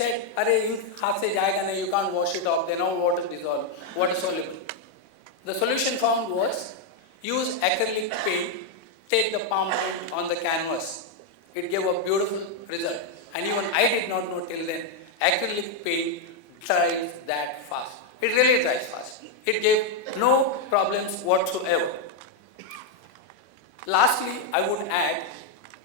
said, "Arey, ink haath se jayega nahi, you can't wash it off, they're now water soluble." The solution found was use acrylic paint, take the palm print on the canvas. It gave a beautiful result. And even I did not know till then, acrylic paint dries that fast. It really dries fast. It gave no problems whatsoever. Lastly, I would add,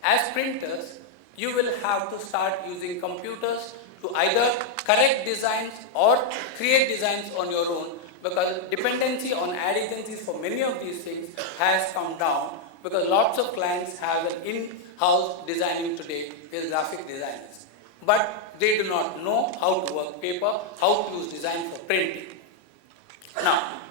as printers, you will have to start using computers to either correct designs or create designs on your own, because dependency on ad agencies for many of these things has come down, because lots of clients have an in-house designing today with graphic designers. But they do not know how to work paper, how to use design for printing. Now,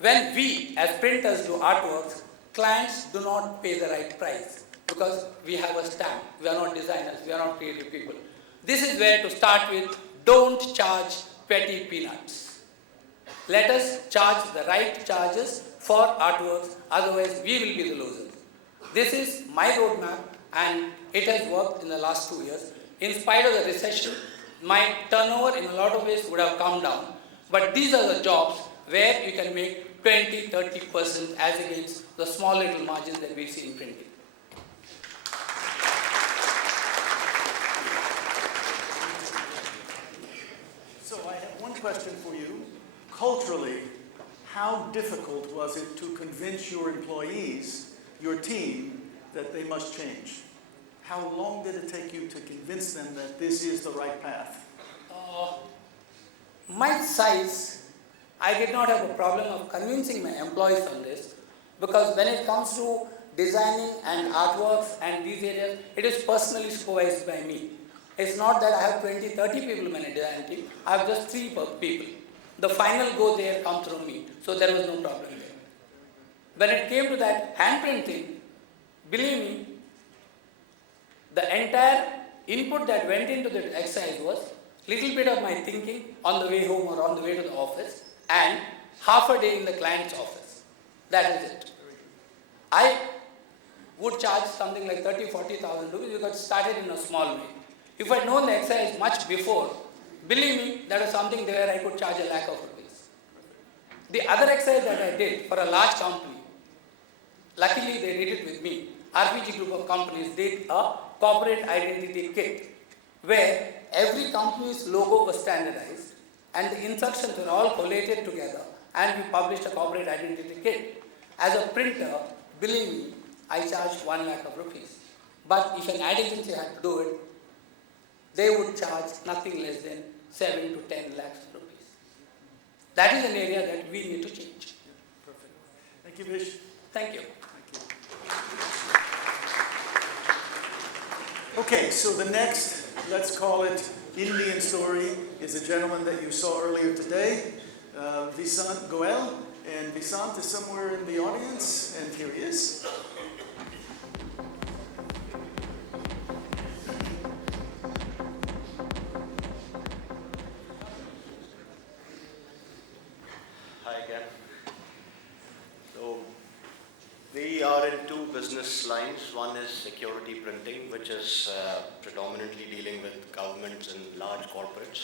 when we as printers do artworks, clients do not pay the right price because we have a stamp. We are not designers, we are not creative people. This is where to start with, don't charge petty peanuts. Let us charge the right charges for artworks, otherwise we will be the losers. This is my roadmap and it has worked in the last 2 years. In spite of the recession, my turnover in a lot of ways would have come down. But these are the jobs where you can make 20-30% as against the small little margins that we see in printing. So I have one question for you. Culturally, how difficult was it to convince your employees, your team, that they must change? How long did it take you to convince them that this is the right path? My size, I did not have a problem of convincing my employees on this, because when it comes to designing and artworks and these areas, it is personally supervised by me. It's not that I have 20-30 people in my design team, I have just 3 people. The final go there comes through me, so there was no problem there. When it came to that hand printing, believe me, the entire input that went into the exercise was little bit of my thinking on the way home or on the way to the office and half a day in the client's office. That is it. I would charge something like 30,000-40,000 rupees because it started in a small way. If I had known the exercise much before, believe me, that was something where I could charge 1,00,000 rupees. The other exercise that I did for a large company, luckily they did it with me. RPG group of companies did a corporate identity kit where every company's logo was standardized and the instructions were all collated together and we published a corporate identity kit. As a printer, believe me, I charged 1,00,000 rupees. But if an ad agency had to do it, they would charge nothing less than 7 to 10 lakhs rupees. That is an area that we need to change. Perfect. Thank you, Vish. Thank you. Okay, so the next, let's call it Indian story, is a gentleman that you saw earlier today, Vasant Goel, and Vasant is somewhere in the audience, and here he is. Hi again. So, we are in 2 business lines. One is security printing, which is predominantly dealing with governments and large corporates,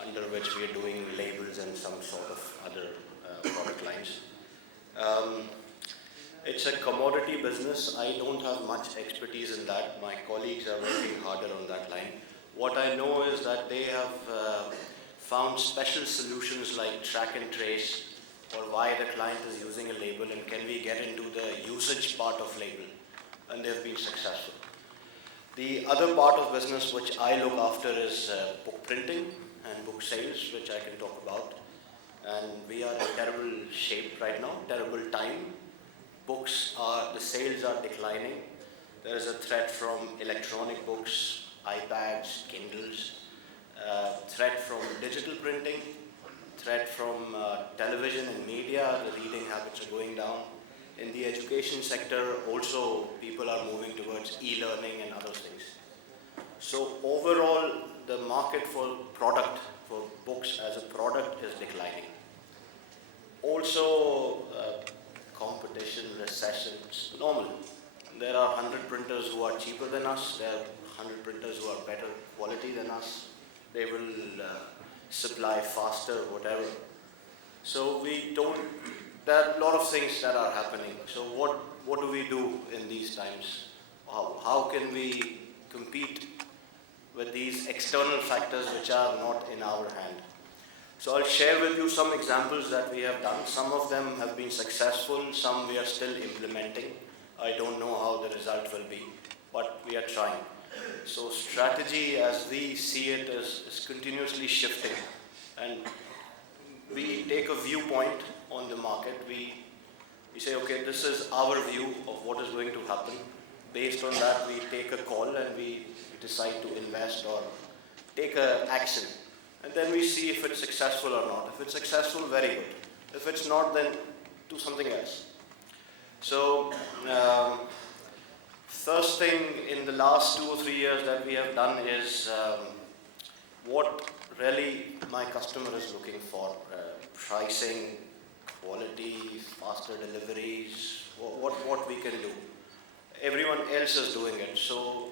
under which we are doing labels and some sort of other product lines. It's a commodity business. I don't have much expertise in that. My colleagues are working harder on that line. What I know is that they have found special solutions like track and trace, or why the client is using a label and can we get into the usage part of label, and they've been successful. The other part of business which I look after is book printing and book sales, which I can talk about. And we are in terrible shape right now, terrible time. The sales are declining. There is a threat from electronic books, iPads, Kindles, threat from digital printing, threat from television and media. The reading habits are going down. In the education sector, also people are moving towards e-learning and other things. So overall, the market for books as a product is declining. Also, competition, recessions, normal. There are 100 printers who are cheaper than us. There are 100 printers who are better quality than us. they will supply faster, whatever. So there are a lot of things that are happening. So what do we do in these times? How can we compete with these external factors which are not in our hand? So I'll share with you some examples that we have done. Some of them have been successful, some we are still implementing. I don't know how the result will be, but we are trying. So strategy as we see it is continuously shifting, and we take a viewpoint on the market. We say, okay, this is our view of what is going to happen. Based on that, we take a call and we decide to invest or take an action. And then we see if it's successful or not. If it's successful, very good. If it's not, then do something else. So, first thing in the last 2 or 3 years that we have done is what really my customer is looking for. Pricing, quality, faster deliveries, what we can do. Everyone else is doing it. So,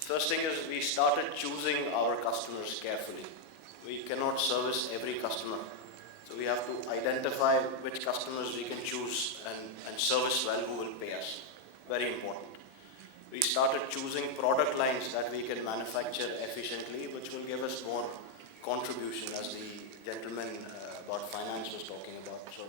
first thing is we started choosing our customers carefully. We cannot service every customer. So we have to identify which customers we can choose and service well, who will pay us. Very important. We started choosing product lines that we can manufacture efficiently, which will give us more contribution, as the gentleman about finance was talking about. So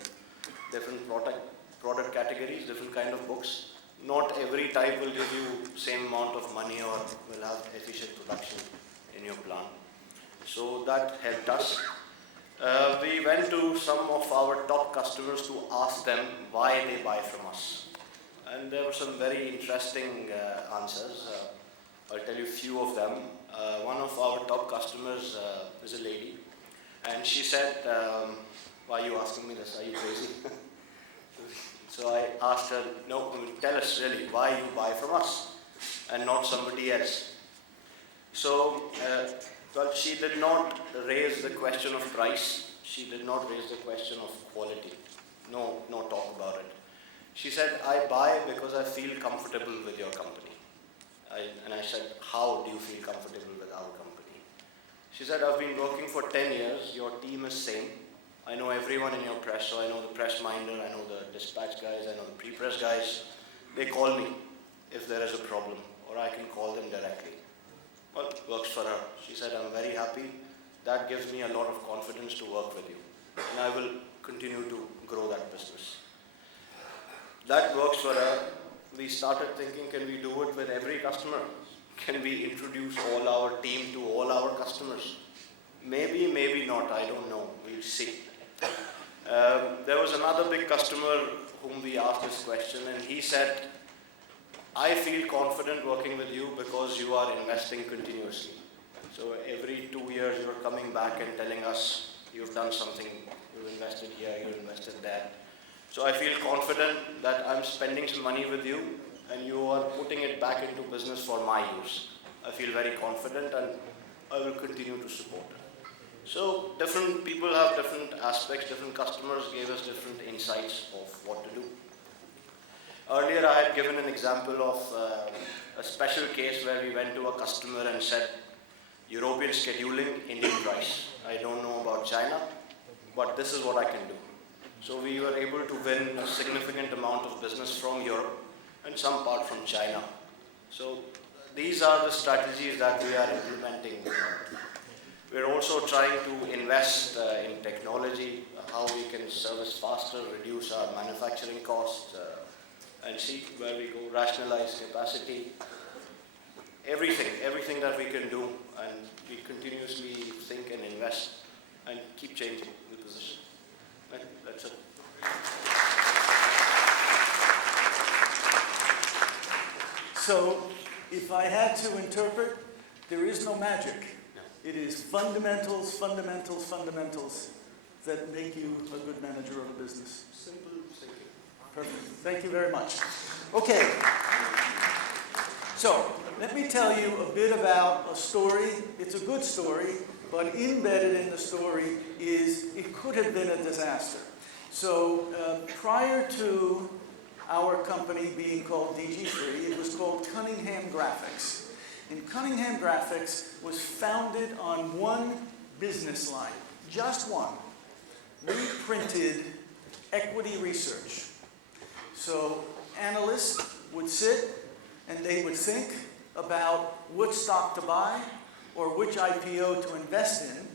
different product categories, different kind of books. Not every type will give you same amount of money or will have efficient production in your plant. So that helped us. We went to some of our top customers to ask them why they buy from us. And there were some very interesting answers. I'll tell you a few of them. One of our top customers is a lady, and she said, why are you asking me this? Are you crazy? So I asked her, no, tell us really why you buy from us and not somebody else. So, well, she did not raise the question of price. She did not raise the question of quality. No talk about it. She said, I buy because I feel comfortable with your company. And I said, how do you feel comfortable with our company? She said, I've been working for 10 years. Your team is same. I know everyone in your press, so I know the press minder, I know the dispatch guys, I know the pre-press guys. They call me if there is a problem, or I can call them directly. Well, it works for her. She said, I'm very happy. That gives me a lot of confidence to work with you. And I will continue to grow that business. That works for her. We started thinking, can we do it with every customer? Can we introduce all our team to all our customers? Maybe, maybe not, I don't know. We'll see. There was another big customer whom we asked this question, and he said, I feel confident working with you because you are investing continuously. So every 2 years you're coming back and telling us you've done something, you've invested here, you've invested there. So I feel confident that I'm spending some money with you and you are putting it back into business for my use. I feel very confident and I will continue to support it. So different people have different aspects, different customers gave us different insights of what to do. Earlier I had given an example of a special case where we went to a customer and said, European scheduling, Indian price. I don't know about China, but this is what I can do. So we were able to win a significant amount of business from Europe and some part from China. So these are the strategies that we are implementing. We're also trying to invest in technology, how we can service faster, reduce our manufacturing costs, and see where we go, rationalize capacity. Everything that we can do, and we continuously think and invest and keep changing the position. That's it. So, if I had to interpret, there is no magic. It is fundamentals, fundamentals, fundamentals that make you a good manager of a business. Simple thinking. Perfect. Thank you very much. Okay. So, let me tell you a bit about a story. It's a good story, but embedded in the story is it could have been a disaster. So, prior to our company being called DG3, it was called Cunningham Graphics. in Cunningham Graphics was founded on one business line, just one. We printed equity research. So analysts would sit and they would think about which stock to buy or which IPO to invest in.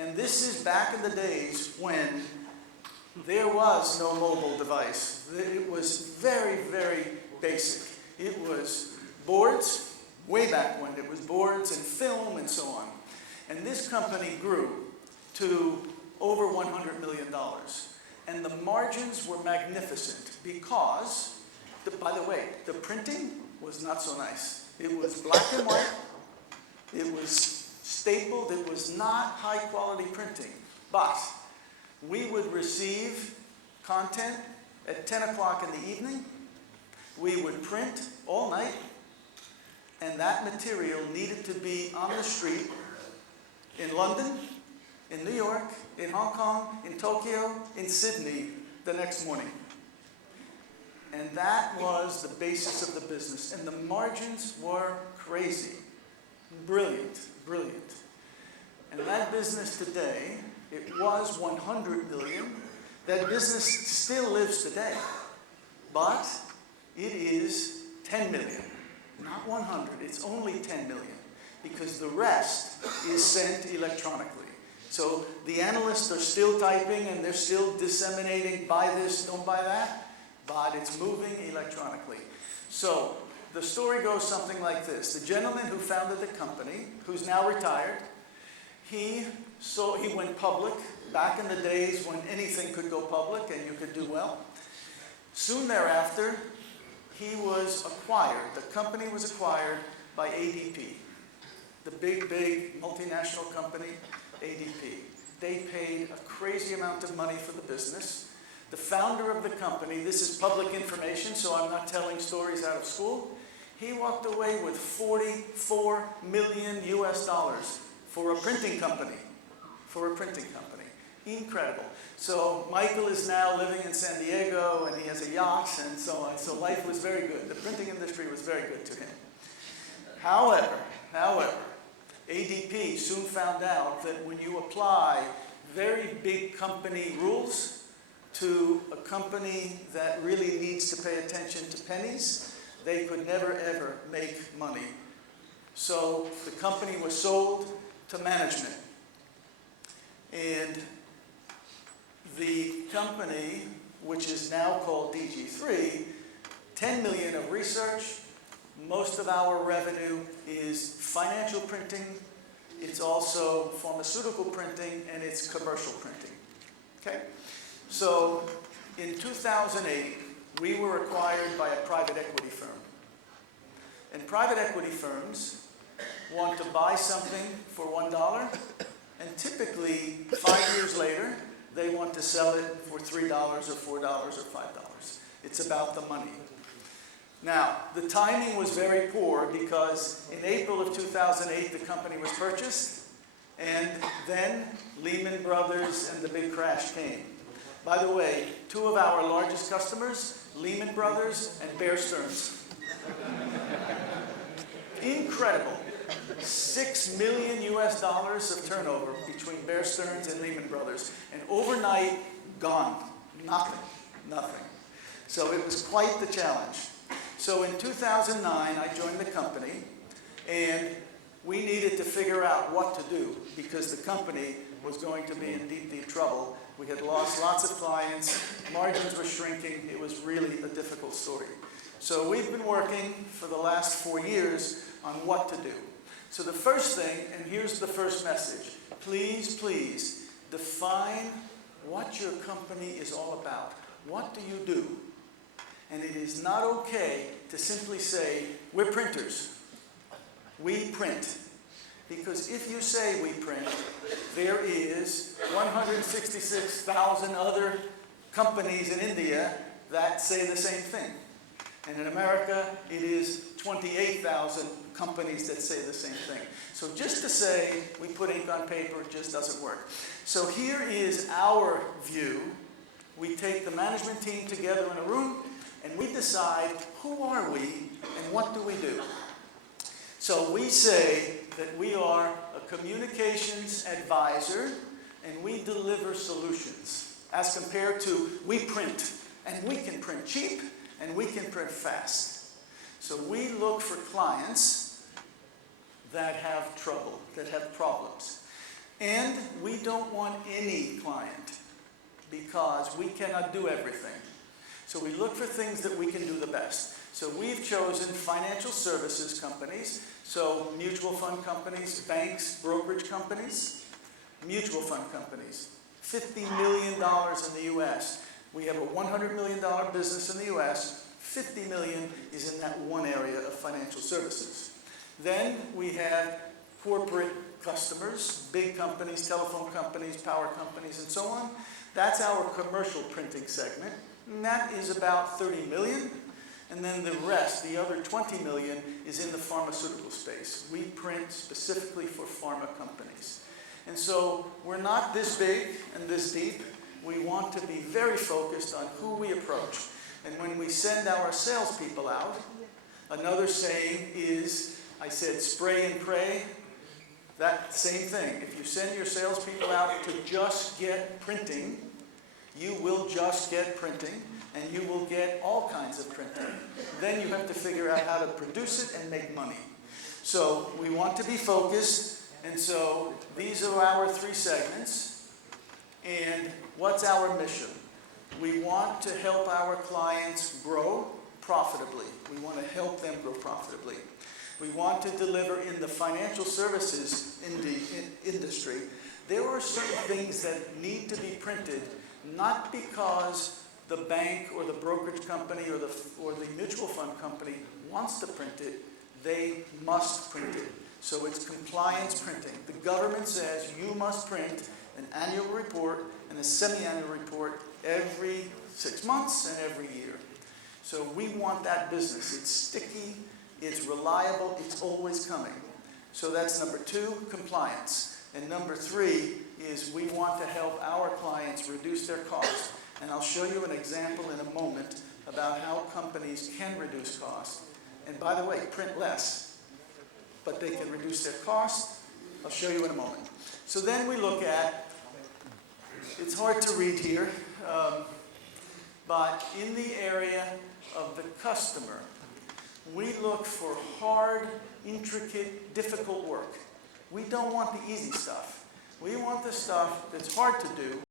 And this is back in the days when there was no mobile device. It was very, very basic. It was boards, way back when. It was boards and film and so on. And this company grew to over $100 million. And the margins were magnificent because, by the way, the printing was not so nice. It was black and white. It was stapled. It was not high quality printing. But we would receive content at 10 o'clock in the evening. We would print all night. And that material needed to be on the street in London, in New York, in Hong Kong, in Tokyo, in Sydney the next morning. And that was the basis of the business. And the margins were crazy. Brilliant, brilliant. And that business today, it was 100 million. That business still lives today. But it is 10 million, not 100. It's only 10 million because the rest is sent electronically. So the analysts are still typing and they're still disseminating, buy this, don't buy that, but it's moving electronically. So the story goes something like this. The gentleman who founded the company, who's now retired, he went public back in the days when anything could go public and you could do well. Soon thereafter, he was acquired. The company was acquired by ADP, the big, big multinational company, ADP. They paid a crazy amount of money for the business. The founder of the company, this is public information, so I'm not telling stories out of school. He walked away with $44 million US for a printing company. For a printing company. Incredible. So Michael is now living in San Diego and he has a yacht and so on. So life was very good. The printing industry was very good to him. However, ADP soon found out that when you apply very big company rules to a company that really needs to pay attention to pennies, they could never ever make money. So the company was sold to management. And the company, which is now called DG3, 10 million of research. Most of our revenue is financial printing. It's also pharmaceutical printing, and it's commercial printing. Okay? So in 2008, we were acquired by a private equity firm. And private equity firms want to buy something for $1, and typically 5 years later, they want to sell it for $3 or $4 or $5. It's about the money. Now, the timing was very poor because in April of 2008, the company was purchased, and then Lehman Brothers and the big crash came. By the way, two of our largest customers, Lehman Brothers and Bear Stearns. Incredible. $6 million US of turnover between Bear Stearns and Lehman Brothers. And overnight, gone. Nothing. So it was quite the challenge. So in 2009, I joined the company, and we needed to figure out what to do because the company was going to be in deep, deep trouble. We had lost lots of clients, margins were shrinking. It was really a difficult story. So we've been working for the last 4 years on what to do. So the first thing, and here's the first message, please, please define what your company is all about. What do you do? And it is not okay to simply say, we're printers. We print. Because if you say we print, there is 166,000 other companies in India that say the same thing. And in America, it is 28,000 companies that say the same thing. So just to say we put ink on paper just doesn't work. So here is our view. We take the management team together in a room, and we decide who are we and what do we do. So we say that we are a communications advisor and we deliver solutions as compared to we print, and we can print cheap and we can print fast. So we look for clients that have trouble, that have problems. And we don't want any client because we cannot do everything. So we look for things that we can do the best. So we've chosen financial services companies, so mutual fund companies, banks, brokerage companies, mutual fund companies. $50 million in the US. We have a $100 million business in the US. $50 million is in that one area of financial services. Then we have corporate customers, big companies, telephone companies, power companies, and so on. That's our commercial printing segment, and that is about 30 million. And then the rest, the other 20 million, is in the pharmaceutical space. We print specifically for pharma companies. And so we're not this big and this deep. We want to be very focused on who we approach. And when we send our salespeople out, another saying is, I said spray and pray. That same thing. If you send your salespeople out to just get printing, you will just get printing, and you will get all kinds of printing. Then you have to figure out how to produce it and make money. So we want to be focused, and so these are our three segments. And what's our mission? We want to help our clients grow profitably. We want to help them grow profitably. We want to deliver in the financial services industry. There are certain things that need to be printed, not because the bank or the brokerage company or the mutual fund company wants to print it. They must print it. So it's compliance printing. The government says you must print an annual report and a semi-annual report every 6 months and every year. So we want that business. It's sticky, it's reliable, it's always coming. So that's number 2, compliance. And number 3 is we want to help our clients reduce their costs. And I'll show you an example in a moment about how companies can reduce costs. And by the way, print less, but they can reduce their cost. I'll show you in a moment. So then we look at, it's hard to read here, but in the area of the customer, we look for hard, intricate, difficult work. We don't want the easy stuff. We want the stuff that's hard to do.